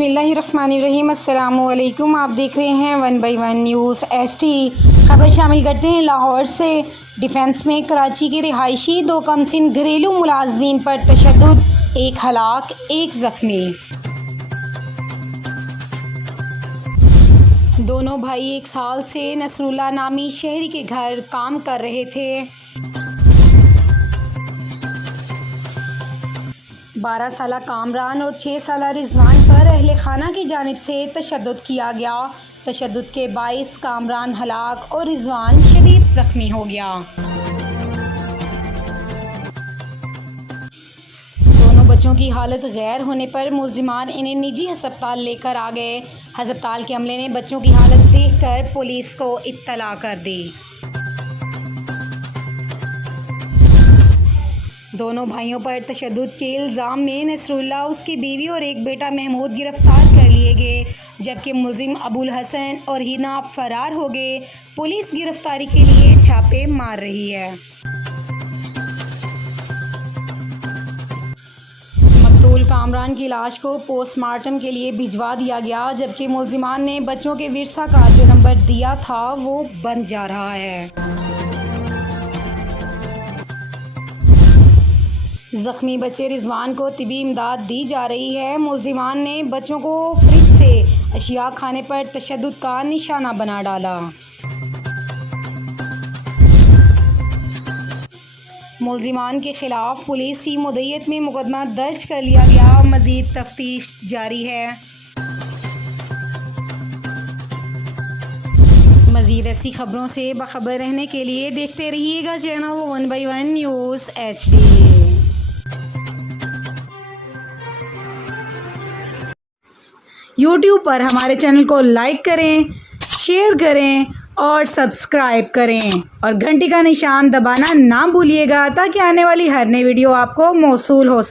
बिस्मिल्लाहिर्रहमानिर्रहीम। अस्सलामुअलैकुम। आप देख रहे हैं 1/1 न्यूज़ HD। खबर शामिल करते हैं लाहौर से। डिफेंस में कराची के रिहायशी 2 कमसिन घरेलू मुलाजमीन पर तशद्दुद, 1 हलाक 1 ज़ख्मी। दोनों भाई 1 साल से नसरुल्लाह नामी शहरी के घर काम कर रहे थे। 12 साला कामरान और 6 साला रिजवान पर अहले खाना की जानिब से तशद्दुद किया गया। तशद्दुद के बाइस कामरान हलाक और रिजवान शदीद ज़ख्मी हो गया। दोनों बच्चों की हालत गैर होने पर मुल्जिमान इन्हें निजी अस्पताल लेकर आ गए। अस्पताल के अमले ने बच्चों की हालत देखकर पुलिस को इत्तला कर दी। दोनों भाइयों पर तशद्दुद के इल्ज़ाम में नसरुल्लाह, उसकी बीवी और एक बेटा महमूद गिरफ्तार कर लिए गए, जबकि मुल्जिम अबुल हसन और हिना फरार हो गए। पुलिस गिरफ्तारी के लिए छापे मार रही है। मकतूल कामरान की लाश को पोस्टमार्टम के लिए भिजवा दिया गया, जबकि मुल्जिमान ने बच्चों के विरसा का जो नंबर दिया था वो बन जा रहा है। ज़ख्मी बच्चे रिजवान को तिबी इमदाद दी जा रही है। मुल्जिमान ने बच्चों को फ्रिज से अशिया खाने पर तशद्दुद का निशाना बना डाला। मुल्जिमान के खिलाफ पुलिस की मुद्दईयत में मुकदमा दर्ज कर लिया गया। मज़ीद तफ्तीश जारी है। मज़ीद ऐसी खबरों से बाखबर रहने के लिए देखते रहिएगा चैनल 1/1 न्यूज़ HD। YouTube पर हमारे चैनल को लाइक करें, शेयर करें और सब्सक्राइब करें और घंटी का निशान दबाना ना भूलिएगा, ताकि आने वाली हर नई वीडियो आपको मौसूल हो सके।